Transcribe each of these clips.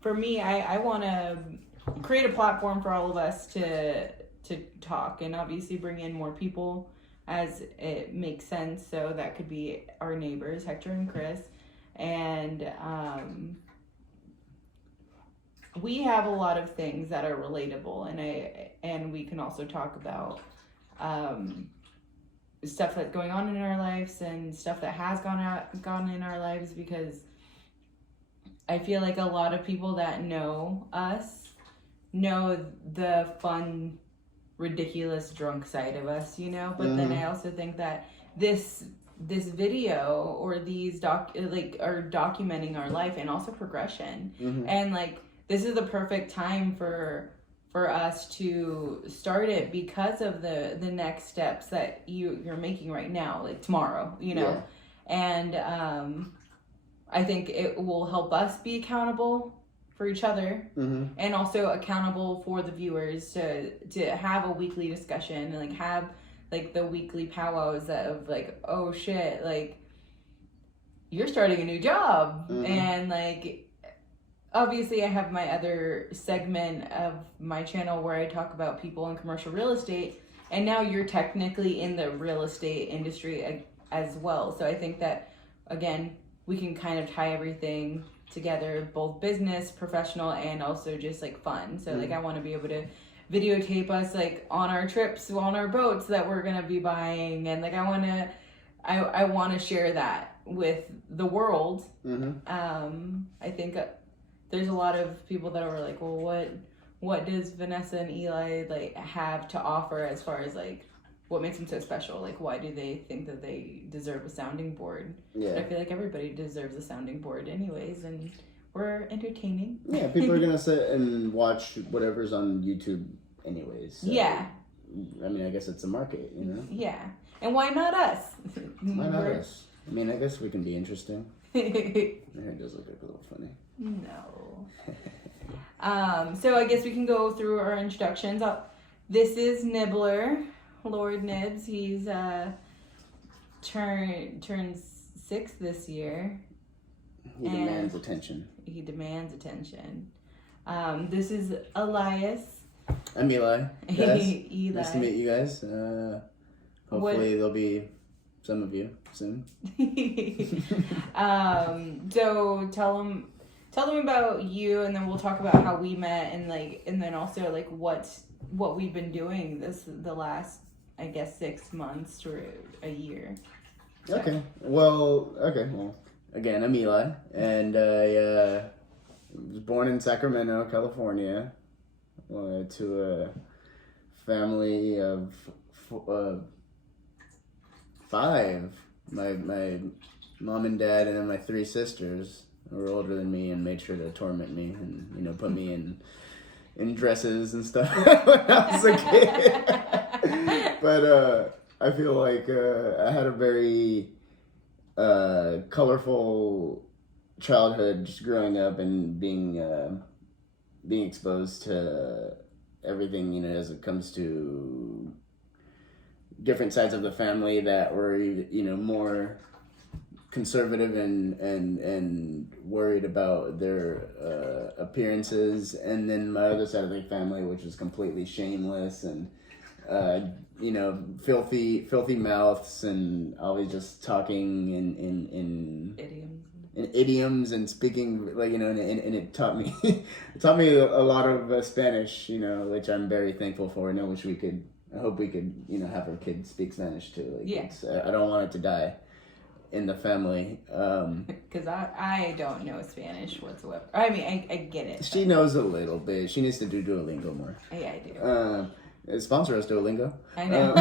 for me, I want to create a platform for all of us to talk, and obviously bring in more people as it makes sense. So that could be our neighbors, Hector and Chris, and we have a lot of things that are relatable, and we can also talk about stuff that's going on in our lives and stuff that has gone in our lives, because I feel like a lot of people that know us know the fun, ridiculous, drunk side of us, but then I also think that this video or these are documenting our life and also progression, and like this is the perfect time for us to start it because of the next steps that you're making right now, like tomorrow, and I think it will help us be accountable for each other, and also accountable for the viewers to have a weekly discussion and like have like the weekly powwows of like, oh shit, like you're starting a new job, and like obviously I have my other segment of my channel where I talk about people in commercial real estate, and now you're technically in the real estate industry as well. So I think that again we can kind of tie everything together, both business, professional, and also just like fun. So like I want to be able to videotape us like on our trips, on our boats that we're gonna be buying, and like I want to share that with the world. I think there's a lot of people that are like, well, what does Vanessa and Eli like have to offer as far as like what makes them so special? Like, why do they think that they deserve a sounding board? Yeah. I feel like everybody deserves a sounding board anyways, and we're entertaining. Yeah, people are going to sit and watch whatever's on YouTube anyways. So, yeah. I mean, I guess it's a market, Yeah. And why not us? Why not us? I mean, I guess we can be interesting. My hair does look a little funny. No. So I guess we can go through our introductions. This is Nibbler. Lord Nibs, he's turns 6 this year. He demands attention. This is Elias. I'm Eli. Eli. Nice to meet you guys. Hopefully there'll be some of you soon. So tell them about you, and then we'll talk about how we met, and then also like what we've been doing the last, I guess, 6 months to a year. So. Okay. Well, again, I'm Eli, and I was born in Sacramento, California, to a family of 5. My mom and dad, and then my 3 sisters who were older than me and made sure to torment me and put me in dresses and stuff when I was a kid. But I feel like I had a very colorful childhood, just growing up and being exposed to everything, as it comes to different sides of the family that were, more conservative and worried about their appearances, and then my other side of the family, which was completely shameless and filthy mouths, and always just talking in idioms and speaking and it taught me a lot of Spanish, which I'm very thankful for, and I hope we could have our kids speak Spanish too. I don't want it to die in the family, because I don't know Spanish whatsoever. I mean, I get it. She knows a little bit. She needs to do Duolingo more. Yeah, I do. Sponsor us, Duolingo. I know.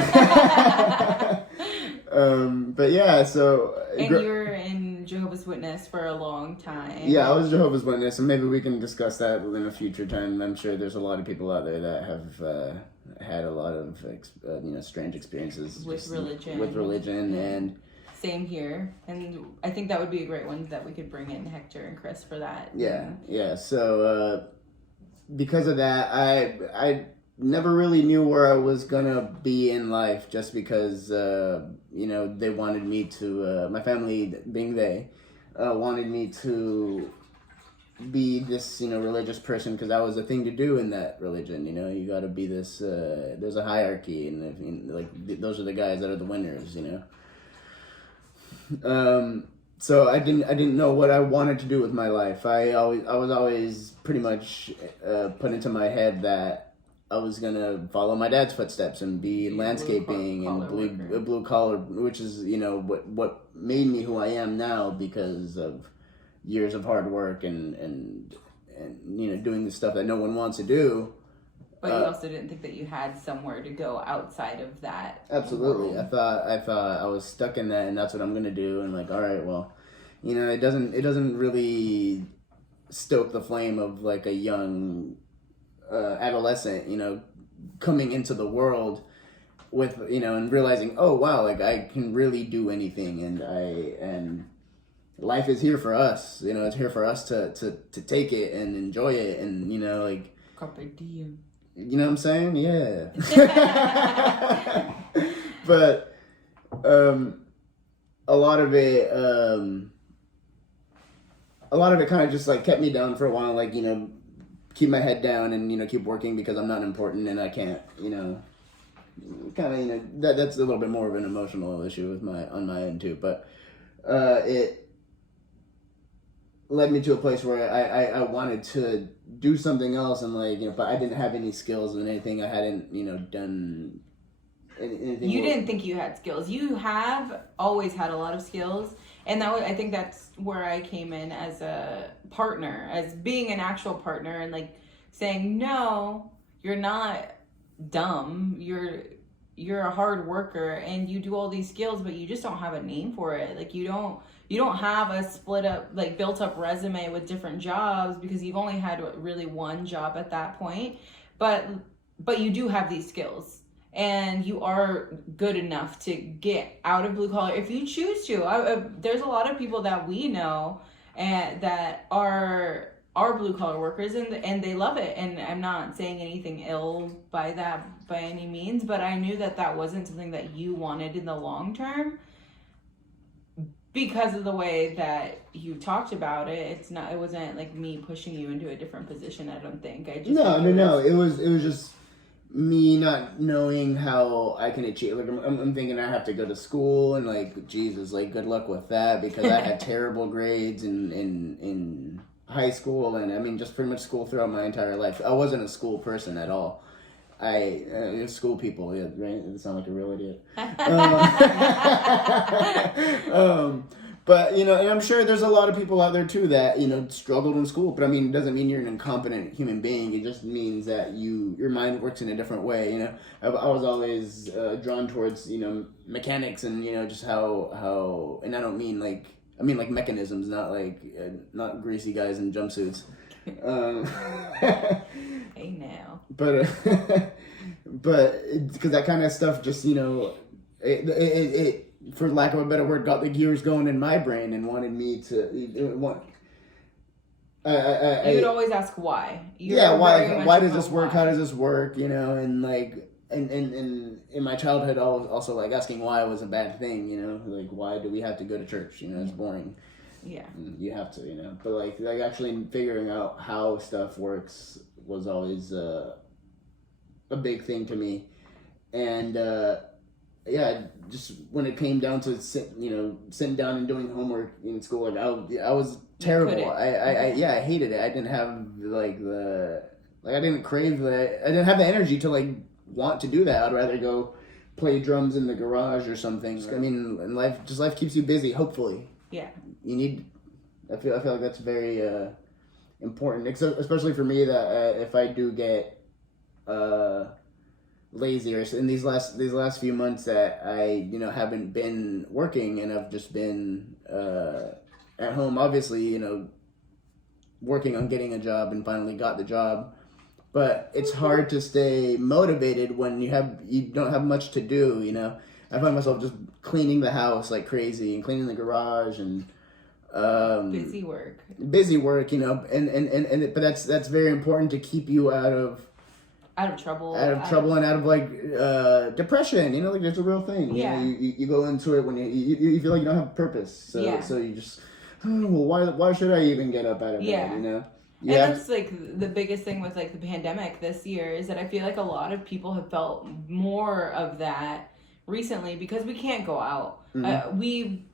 But yeah, so and you were in Jehovah's Witness for a long time. Yeah, I was Jehovah's Witness, and maybe we can discuss that in a future time. I'm sure there's a lot of people out there that have had a lot of strange experiences with religion. And same here, and I think that would be a great one that we could bring in Hector and Chris for that. Yeah. So because of that, I never really knew where I was gonna be in life, just because they wanted me to, my family being they, wanted me to be this, religious person because that was a thing to do in that religion. You got to be this. There's a hierarchy, and those are the guys that are the winners. So I didn't know what I wanted to do with my life. I was always pretty much put into my head that I was gonna follow my dad's footsteps and be landscaping and blue collar, which is what made me who I am now because of years of hard work and doing the stuff that no one wants to do. But you also didn't think that you had somewhere to go outside of that. Absolutely, world. I thought I was stuck in that, and that's what I'm gonna do. And all right, well, it doesn't really stoke the flame of like a young adolescent, coming into the world with and realizing, oh wow, I can really do anything, and life is here for us. It's here for us to take it and enjoy it, and carpe diem. You know what I'm saying? Yeah. But a lot of it kind of just kept me down for a while, keep my head down and keep working because I'm not important and I can't, that's a little bit more of an emotional issue on my end too. But it led me to a place where I wanted to do something else and but I didn't have any skills in anything. I hadn't done anything. You didn't think you had skills. You have always had a lot of skills, and I think that's where I came in as a partner, as being an actual partner, and saying, no, you're not dumb. You're a hard worker and you do all these skills, but you just don't have a name for it. You don't have a split up, built up resume with different jobs because you've only had really one job at that point. But you do have these skills and you are good enough to get out of blue collar if you choose to. There's a lot of people that we know and that are blue collar workers and they love it. And I'm not saying anything ill by that by any means, but I knew that wasn't something that you wanted in the long term. Because of the way that you talked about it, it wasn't me pushing you into a different position. I don't think. No. It was just me not knowing how I can achieve. I'm thinking I have to go to school and Jesus, good luck with that because I had terrible grades in high school and just pretty much school throughout my entire life. I wasn't a school person at all. School people, yeah, right? It sound like a real idiot. But and I'm sure there's a lot of people out there too that struggled in school. But it doesn't mean you're an incompetent human being. It just means that your mind works in a different way. I was always drawn towards mechanics and just how and I don't mean mechanisms, not greasy guys in jumpsuits. Hey now. But because that kind of stuff just it for lack of a better word got the gears going in my brain and wanted me to you would always ask why. Why does this work? How does this work? And in my childhood also asking why was a bad thing. Why do we have to go to church? It's boring. Yeah, you have to, but actually figuring out how stuff works was always a big thing to me, and just when it came down to sitting down and doing homework in school, I was terrible. I hated it. I didn't have I didn't crave I didn't have the energy to want to do that. I'd rather go play drums in the garage or something. Right. Life keeps you busy. Hopefully. Yeah. You need. I feel like that's very important, especially for me. That if I do get lazier in these last few months, that I haven't been working and I've just been at home. Obviously, working on getting a job and finally got the job, but it's hard to stay motivated when you don't have much to do. I find myself just cleaning the house like crazy and cleaning the garage and busy work, but that's very important to keep you out of trouble and out of depression. There's a real thing. Yeah. You go into it when you feel like you don't have purpose. So you just oh, well, why should I even get up out of bed, you know? And that's like the biggest thing with like the pandemic this year is that I feel like a lot of people have felt more of that recently because we can't go out. We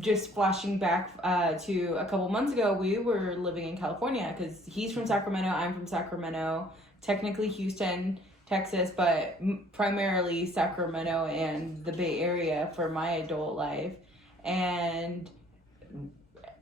just flashing back to a couple months ago, we were living in California because he's from Sacramento, I'm from Sacramento, technically Houston, Texas, but primarily Sacramento and the Bay Area for my adult life. And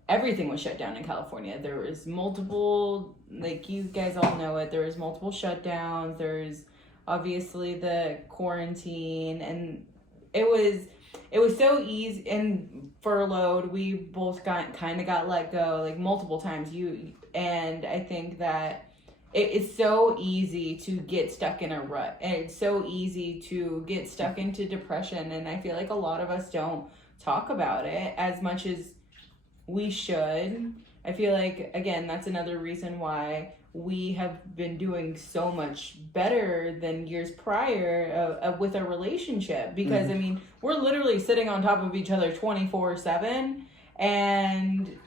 everything was shut down in California. There was multiple, like you guys all know it, there was multiple shutdowns. There's obviously the quarantine, and it was so easy and furloughed. We both kind of got let go like multiple times. And I think that it's so easy to get stuck in a rut, and it's so easy to get stuck into depression. And I feel like a lot of us don't talk about it as much as we should. I feel like, again, that's another reason why we have been doing so much better than years prior with a relationship. Because, I mean, we're literally sitting on top of each other 24/7. And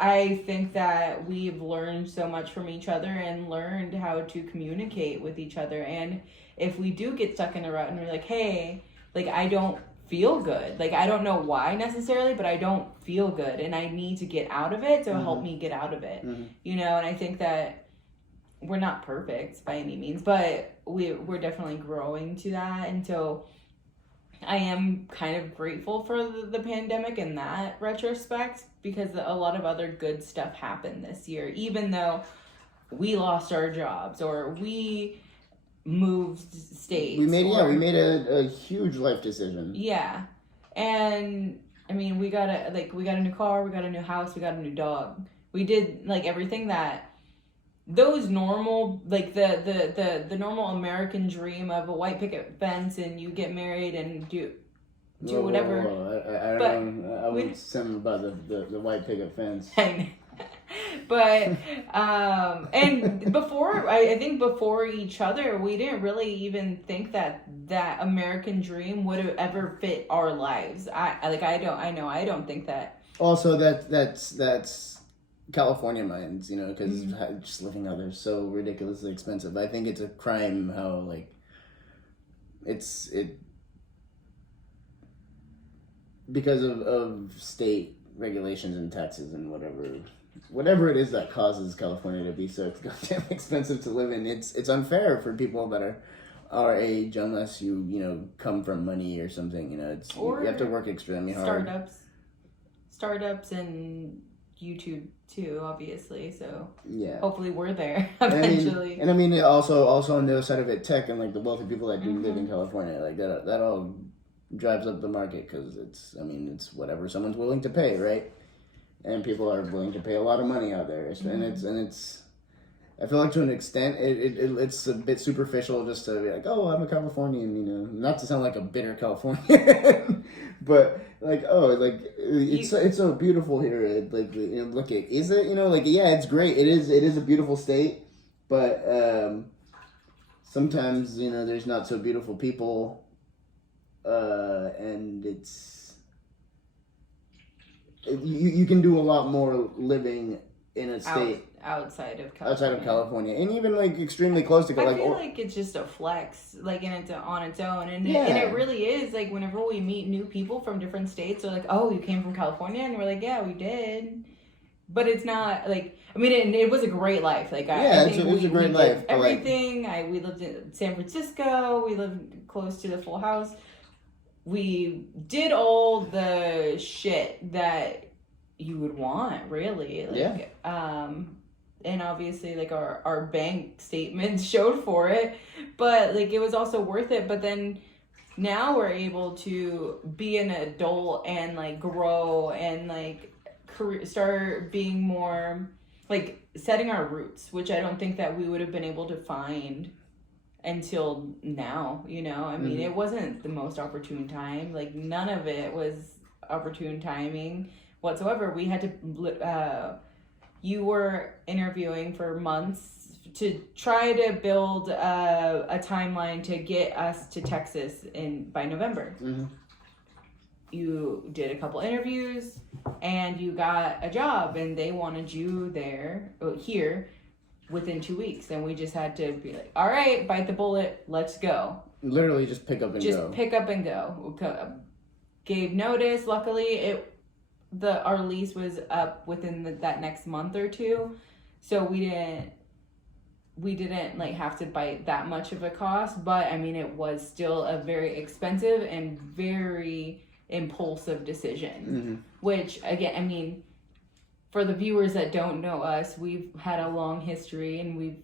I think that we've learned so much from each other and learned how to communicate with each other. And if we do get stuck in a rut and we're like, hey, like, I don't feel good. Like, I don't know why necessarily, but I don't feel good and I need to get out of it. So help me get out of it, you know? And I think that we're not perfect by any means, but we're definitely growing to that. And so I am kind of grateful for the pandemic in that retrospect, because a lot of other good stuff happened this year, even though we lost our jobs or we moved states. We made a huge life decision. Yeah. And I mean, we got a new car, we got a new house, we got a new dog. We did like everything that those normal, like the normal American dream of a white picket fence and you get married and do whatever. Whoa. I would something about the white picket fence. But and before I think before each other, we didn't really even think that American dream would have ever fit our lives. I don't think that. Also, that's California minds, you know, because just living out there is so ridiculously expensive. I think it's a crime how like it because of state regulations and taxes and whatever it is that causes California to be so goddamn expensive to live in. It's unfair for people that are our age, unless you come from money or something. You know, you have to work extremely hard. Startups and YouTube too, obviously. So yeah, hopefully we're there eventually. I mean, also on the other side of it, tech and like the wealthy people that do live in California, like that all drives up the market because it's whatever someone's willing to pay, right? And people are willing to pay a lot of money out there, and it's. I feel like to an extent it's a bit superficial just to be like, oh, I'm a Californian, not to sound like a bitter Californian, but like, oh, like it's so beautiful here. Like, look at, is it, yeah, it's great. It is a beautiful state, but sometimes there's not so beautiful people, and you can do a lot more living in a state outside of California, and even like extremely close to. I feel like it's just a flex, like on its own, and it really is. Like whenever we meet new people from different states, they're like, "Oh, you came from California," and we're like, "Yeah, we did." But it's not like, I mean, it was a great life. Like I think it was a great life. Everything. We lived in San Francisco. We lived close to the Full House. We did all the shit that you would want, really. Like, and obviously, like, our bank statements showed for it. But, like, it was also worth it. But then now we're able to be an adult and, like, grow and, like, start being more, like, setting our roots, which I don't think that we would have been able to find until now, I mean, it wasn't the most opportune time. Like, none of it was opportune timing whatsoever. We had to you were interviewing for months to try to build a timeline to get us to Texas by November. you did a couple interviews and you got a job and they wanted you here within 2 weeks, and we just had to be like, all right, bite the bullet, let's go. Literally just pick up and go. Just pick up and go. Gave notice. Luckily, our lease was up within that next month or two, so we didn't like have to bite that much of a cost. But I mean, it was still a very expensive and very impulsive decision. Which again, I mean, for the viewers that don't know us, we've had a long history and we've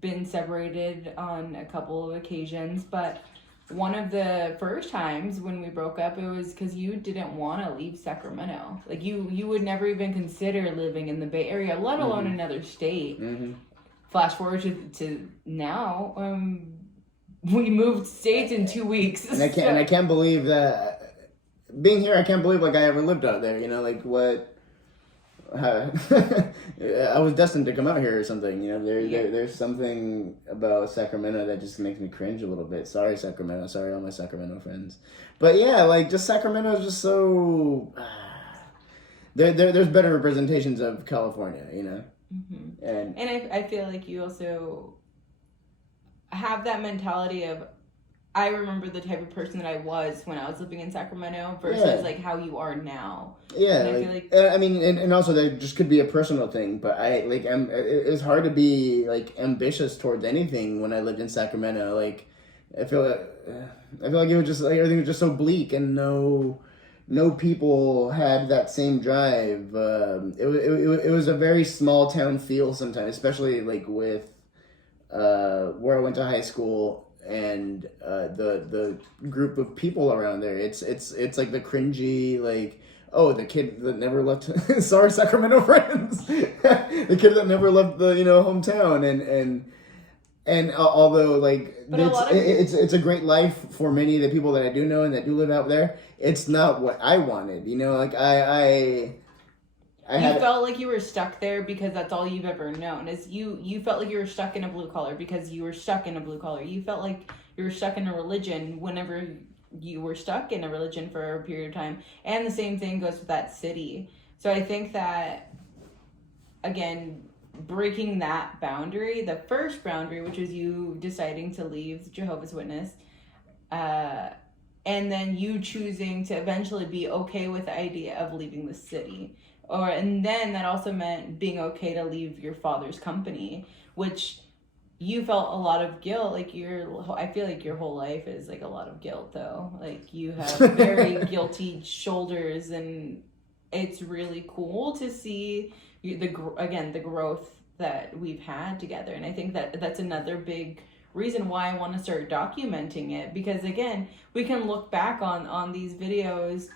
been separated on a couple of occasions, but one of the first times when we broke up, it was because you didn't want to leave Sacramento. Like you would never even consider living in the Bay Area, let alone another state. Flash forward to now, we moved states in 2 weeks. And I can't believe that being here. I can't believe like I ever lived out there. You know, like what. I was destined to come out here or something. You know, there's something about Sacramento that just makes me cringe a little bit. Sorry, Sacramento. Sorry, all my Sacramento friends. But yeah, like just Sacramento is just so. There's better representations of California, you know. And I feel like you also have that mentality of, I remember the type of person that I was when I was living in Sacramento versus like how you are now. Yeah, and like, I feel like I mean, and also that just could be a personal thing, but it's hard to be like ambitious towards anything when I lived in Sacramento. Like, I feel like it was just like everything was just so bleak and no people had that same drive. It was a very small town feel sometimes, especially like with where I went to high school. And the group of people around there, it's like the cringy, like, oh, the kid that never left sorry Sacramento friends the kid that never left the hometown, and although like it's a great life for many of the people that I do know and that do live out there, it's not what I wanted, like I felt like you were stuck there because that's all you've ever known. Is you felt like you were stuck in a blue collar because you were stuck in a blue collar. You felt like you were stuck in a religion whenever you were stuck in a religion for a period of time. And the same thing goes with that city. So I think that, again, breaking that boundary, the first boundary, which was you deciding to leave Jehovah's Witness, and then you choosing to eventually be okay with the idea of leaving the city. And then that also meant being okay to leave your father's company, which you felt a lot of guilt. Like I feel like your whole life is like a lot of guilt, though. Like you have very guilty shoulders, and it's really cool to see the growth that we've had together. And I think that that's another big reason why I want to start documenting it, because again, we can look back on these videos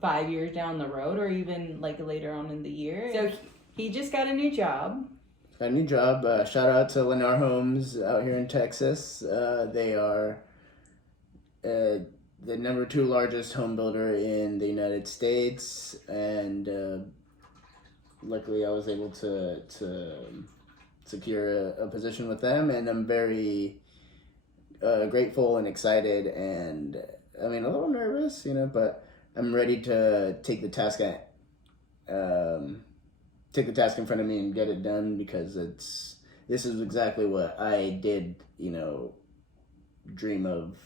5 years down the road, or even like later on in the year. So he just got a new job. Shout out to Lennar Homes out here in Texas. They are the number 2 largest home builder in the United States, and luckily I was able to secure a position with them, and I'm very grateful and excited, and I mean a little nervous, but I'm ready to take the task in front of me and get it done, because this is exactly what I did, dream of.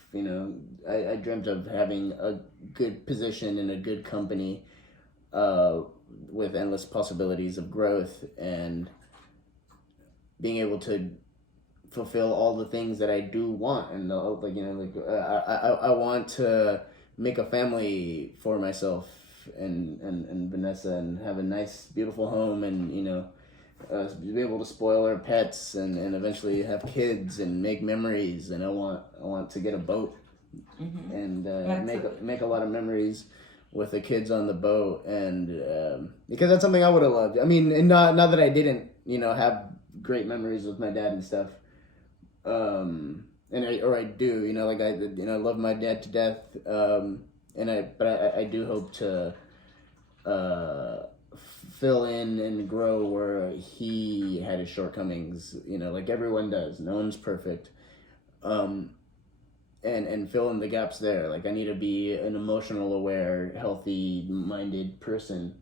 I dreamt of having a good position in a good company with endless possibilities of growth, and being able to fulfill all the things that I do want. And I want to make a family for myself and Vanessa, and have a nice, beautiful home, and be able to spoil our pets, and eventually have kids and make memories. And I want to get a boat and make a lot of memories with the kids on the boat, and because that's something I would have loved. I mean, and not that I didn't have great memories with my dad and stuff. I do, I love my dad to death, but I do hope to fill in and grow where he had his shortcomings, like everyone does. No one's perfect. and fill in the gaps there. Like I need to be an emotional aware, healthy minded person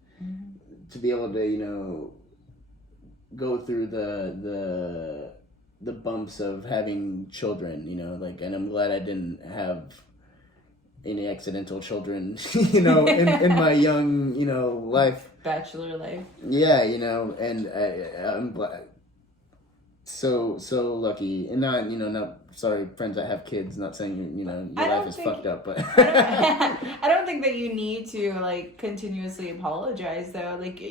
to be able to, go through the bumps of having children, like, and I'm glad I didn't have any accidental children, in my young, life. Bachelor life. Yeah, and I'm glad. So lucky, and not sorry, friends that have kids. Not saying your life is fucked up, but I don't think that you need to like continuously apologize though. Like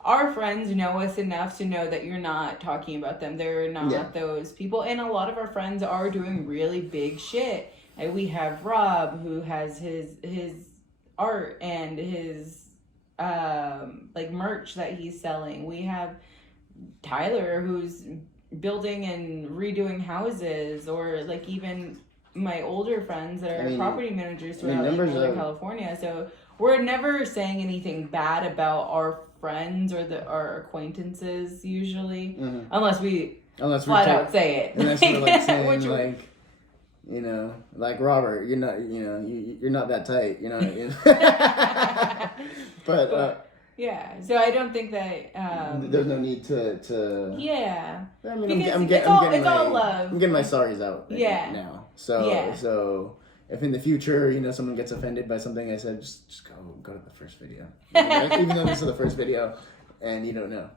our friends know us enough to know that you're not talking about them. They're not those people, and a lot of our friends are doing really big shit. Like we have Rob, who has his art and his like merch that he's selling. We have Tyler, who's building and redoing houses, or like even my older friends that are property managers throughout Northern California. So we're never saying anything bad about our friends or our acquaintances usually, unless we flat out say it. Unless we're like saying like Robert, you're not that tight, but. Yeah, so I don't think that there's no need to. Yeah, I mean, it's all love. I'm getting my sorries out now. So yeah. So if in the future someone gets offended by something I said, just go to the first video, even though this is the first video, and you don't know.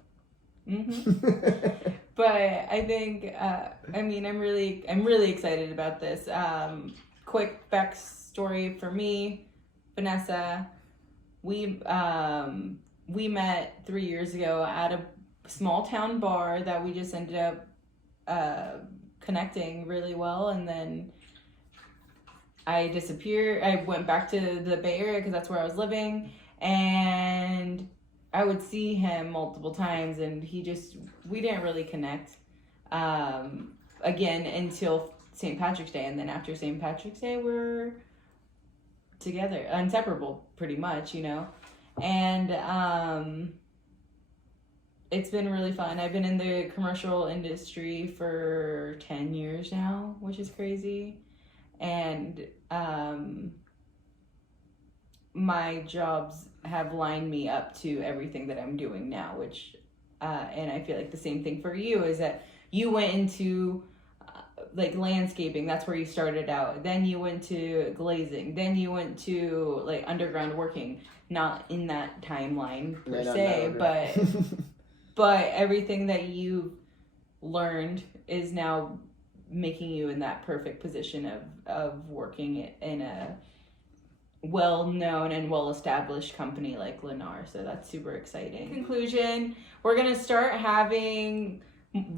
But I think I'm really excited about this. Quick backstory for me, Vanessa. We met 3 years ago at a small town bar that we just ended up connecting really well, and then I disappeared. I went back to the Bay Area because that's where I was living, and I would see him multiple times, and we didn't really connect again until St. Patrick's Day, and then after St. Patrick's Day we're together, inseparable pretty much, and it's been really fun. I've been in the commercial industry for 10 years now, which is crazy, and my jobs have lined me up to everything that I'm doing now, which and I feel like the same thing for you is that you went into like landscaping. That's where you started out. Then you went to glazing. Then you went to like underground working. Not in that timeline per se, but everything that you learned is now making you in that perfect position of working in a well-known and well-established company like Lennar. So that's super exciting. In conclusion, we're gonna start having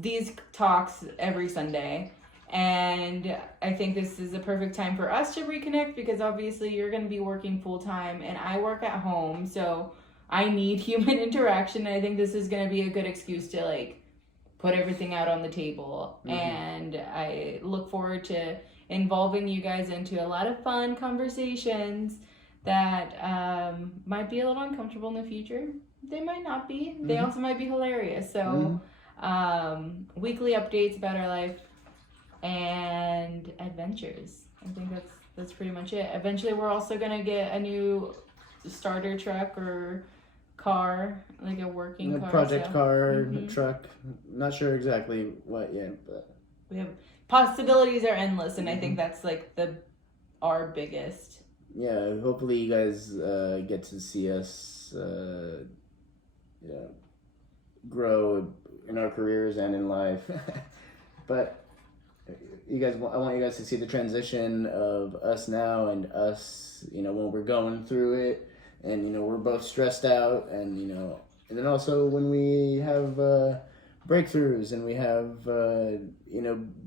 these talks every Sunday. And I think this is a perfect time for us to reconnect because obviously you're going to be working full time and I work at home. So I need human interaction. And I think this is going to be a good excuse to like put everything out on the table. And I look forward to involving you guys into a lot of fun conversations that might be a little uncomfortable in the future. They might not be. They also might be hilarious. So weekly updates about our life and adventures. I think that's pretty much it. Eventually we're also gonna get a new starter truck or car, like a working car. Project car, truck. Not sure exactly what yet, but we have possibilities are endless, and I think that's like our biggest. Yeah, hopefully you guys get to see us grow in our careers and in life. But I want you guys to see the transition of us now and us, when we're going through it, and we're both stressed out, and and then also when we have breakthroughs and we have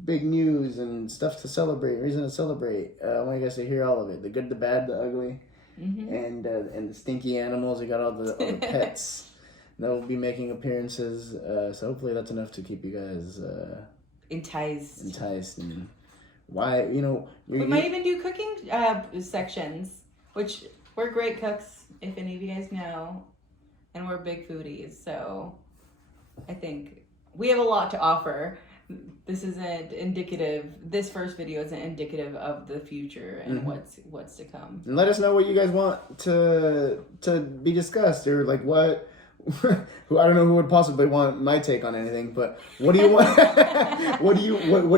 big news and stuff to celebrate, reason to celebrate. I want you guys to hear all of it: the good, the bad, the ugly, and the stinky animals. We got all the pets that will be making appearances. So hopefully that's enough to keep you guys enticed, and why we might even do cooking sections, which we're great cooks if any of you guys know, and we're big foodies, so I think we have a lot to offer. this isn't indicative. This first video isn't indicative of the future and what's to come. And let us know what you guys want to be discussed, or like what. Who I don't know who would possibly want my take on anything, but what do you want? what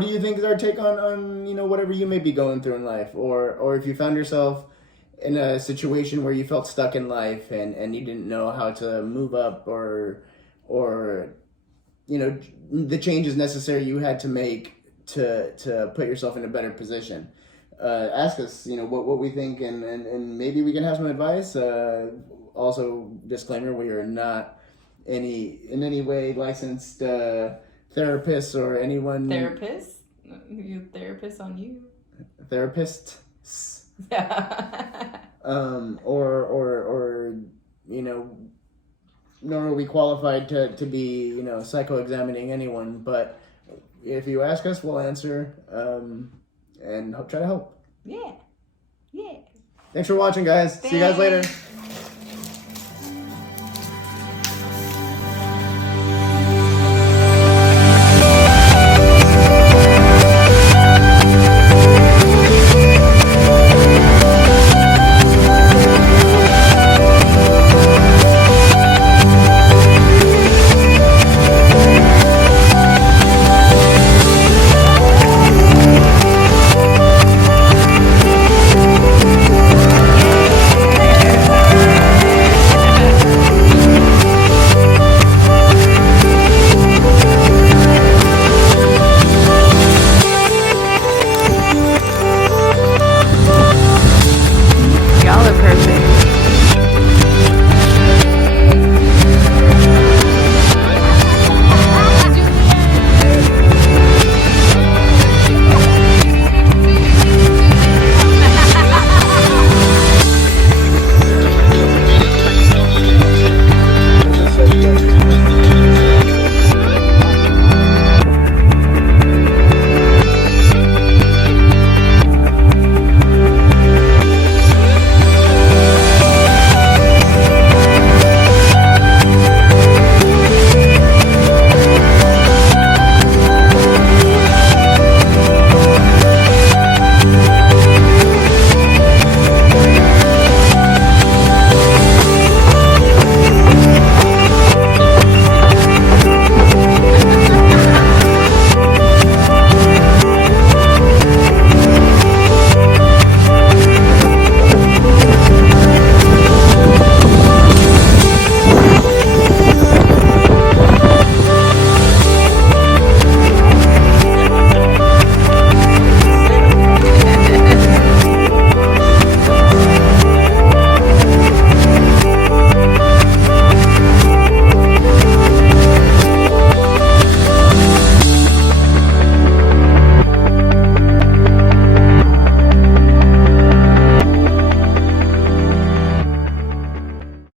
do you think is our take on whatever you may be going through in life, or if you found yourself in a situation where you felt stuck in life and you didn't know how to move up, or the changes necessary you had to make to put yourself in a better position. Ask us, what we think, and maybe we can have some advice. Also, disclaimer: we are not in any way licensed therapists or anyone. Therapist? You therapist on you. Therapists. Or nor are we qualified to be psycho-examining anyone. But if you ask us, we'll answer and try to help. Yeah. Thanks for watching, guys. See you guys later.